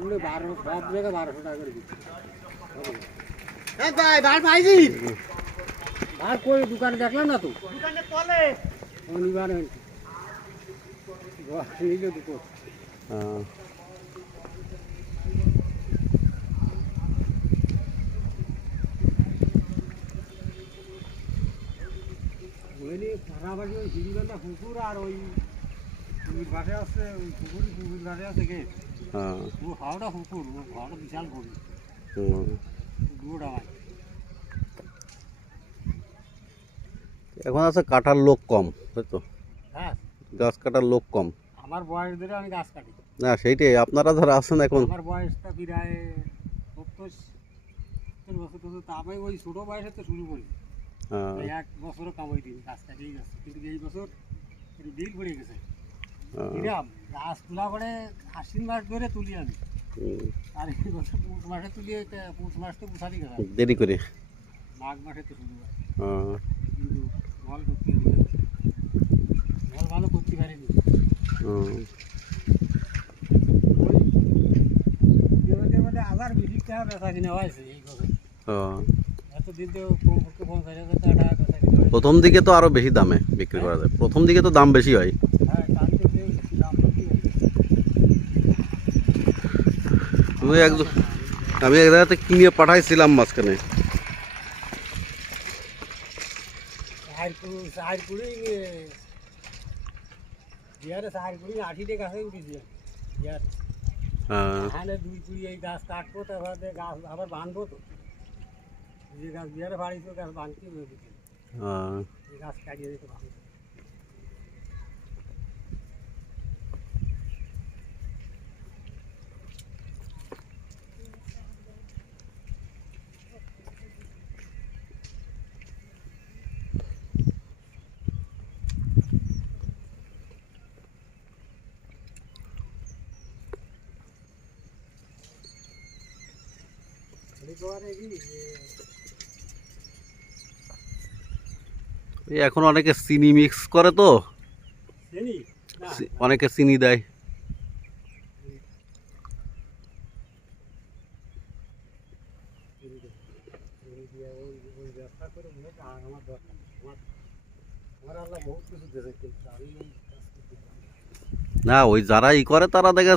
এগুলো বারো সব জায়গায় বারোশো টাকা করে দিচ্ছে ভাই ভাই পাইছি আর কই দোকানে দেখলাম না তো? দোকানে তলে। শনিবার নিল দুটো। হ্যাঁ। ওইনি পাড়াবাড়ি ওই হিরিবান্ধা পুকুর আর ওই পুকুর ঘাটে আছে ওই পুকুর পুকুর ঘাটে আছে গে। হ্যাঁ। ও হাওড়া পুকুর ও হাওড়া বিশাল গভীর হুম। দুটা এখন আছে কাটার লোক কম তাই তো? হ্যাঁ। গাছ কাটার লোক কম। আমার বয়স ধরে আমি গাছ কাটি। না সেইটাই আপনারা যারা আছেন এখন। আমার বয়সটা প্রায় সত্তর সত্তর বছর তো তারপরে ওই ছোটো বয়সে তো শুরু করি। হ্যাঁ, এক বছরও কামাই দিন গাছ কাটিয়ে গেছে কিন্তু এই বছর বিল পড়ে গেছে। গাছ তোলা করে আশ্বিন মাস ধরে তুলি আমি। হুম। আর এই বছর পৌষ মাসে তুলি এটা পৌষ মাস তো পুষারি গেছে দেরি করে। মাঘ মাসে তো শুরু হয় হ্যাঁ, কিন্তু ফল করতে ফল ভালো করতে পারিনি। হুম। ওই দেওয়াদের মধ্যে আবার বেশি টাকা বেচা কিনা হয়েছে এই বছর। হ্যাঁ। এতদিন তো কমপক্ষে পঞ্চাশ হাজার টাকা বেচা কিনা হয়েছে। প্রথম দিকে তো আরও বেশি দামে বিক্রি করা যায়। প্রথম দিকে তো দাম বেশি হয়। আমি একজন আমি এক জায়গাতে কিনে পাঠাইছিলাম মাঝখানে চার কুড়ি চার কুড়ি বিহারে চার কুড়ি আঠিতে গাছে উঠেছি বিহার হ্যাঁ, এখানে দুই কুড়ি এই গাছ কাটবো তারপরে গাছ আবার বাঁধবো তো যে গাছ বিহারে বাড়িতে গাছ বাঁধতে হবে বুঝলি। হ্যাঁ। এই গাছ কাটিয়ে দিতে এখন অনেকে চিনি মিক্স করে তো। অনেকে চিনি দেয়। না। ওই যারা ই করে তারা দেখা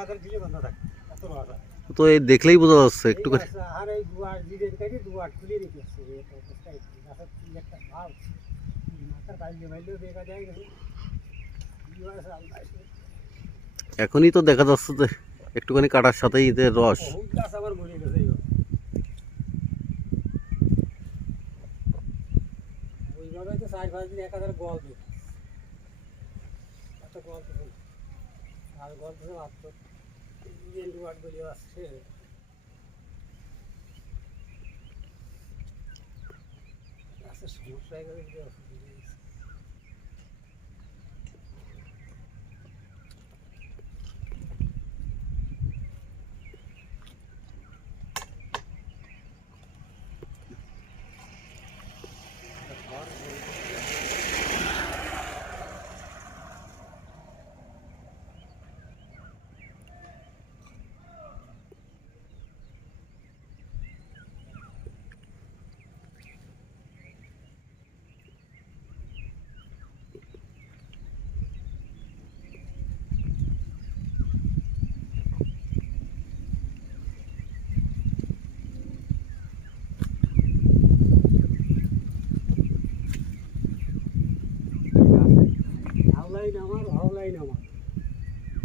হাজার দিলে বন্ধ থাকে এত রস হয়। তো এই দেখলেই বোঝা যাচ্ছে একটু দুয়ার দিকে কাটি দুয়ার খুলে রেখে আসছে। এই একটা অবস্থা এই গাছের কি একটা ভাব মাথার বাইরে বাইরেও দেখা যায় গেছে। এখনই তো দেখা যাচ্ছে যে একটুখানি কাটার সাথেই এদের রস। গাছ আবার মরে গেছে। ওইভাবে তো চার পাঁচ দিন এক হাজার গল দেবে এত গল আর গল তো মাত্র ইন্ডু বলে আসছে। গাছের সমস্যা হয়ে গেলে বুঝে অসুবিধা